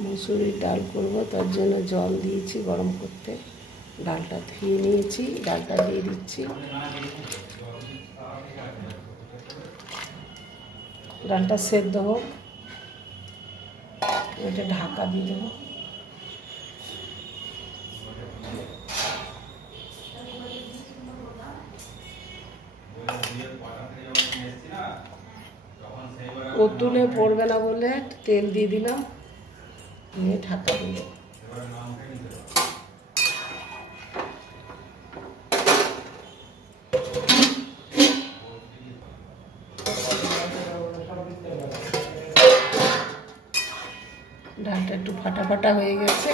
মুসুরির ডাল করব, তার জন্য জল দিয়েছি গরম করতে। ডালটা ধুয়ে নিয়েছি, ডালটা দিয়ে দিচ্ছি। ডালটা সেদ্ধ হোক, এটা ঢাকা দিয়ে দেবো। ও তুলে পড়বে না বলে তেল দিয়ে দিলাম, নিয়ে ঢাকা দিয়ে দেবো। ডালটা একটু ফাটা ফাটা হয়ে গেছে,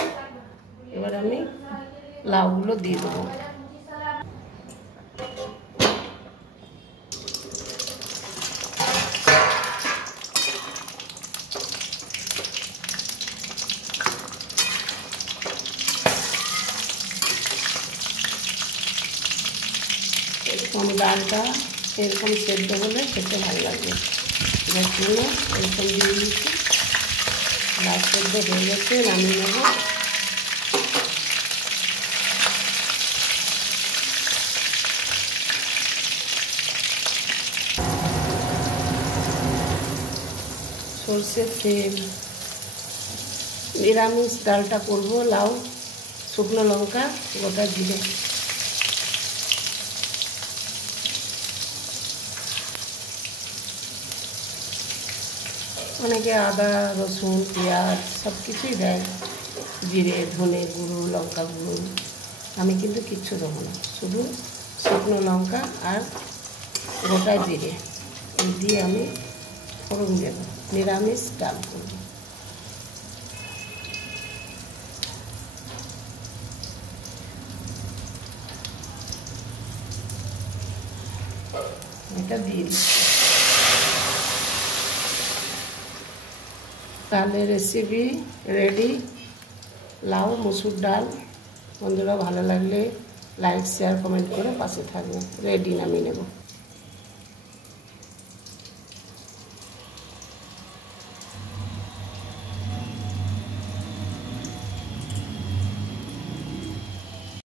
এবার আমি লাউগুলো দিয়ে দেবো। এরকম ডালটা এরকম সেদ্ধ হলে খেতে ভালো লাগবে। দেখুন এরকম দিয়ে দিচ্ছি, ডাল সেদ্ধ হয়ে গেছে, নামিয়ে নেব। সরষের তেল, নিরামিষ ডালটা করব। লাউ, শুকনো লঙ্কা, গোটা জিরে। অনেকে আদা, রসুন, পেঁয়াজ সব কিছুই দেয়, জিরে, ধনে গুঁড়ো, লঙ্কা গুঁড়ো। আমি কিন্তু কিচ্ছু দেবো না, শুধু শুকনো লঙ্কা আর গোটা জিরে এই দিয়ে আমি ফোড়ন দেব। নিরামিষ ডাল করব। এটা দিয়ে দিচ্ছি। ডালের রেসিপি রেডি, লাউ মুসুর ডাল। বন্ধুরা ভালো লাগলে লাইক, শেয়ার, কমেন্ট করে পাশে থাকবেন। রেডি, নামিয়ে নেব।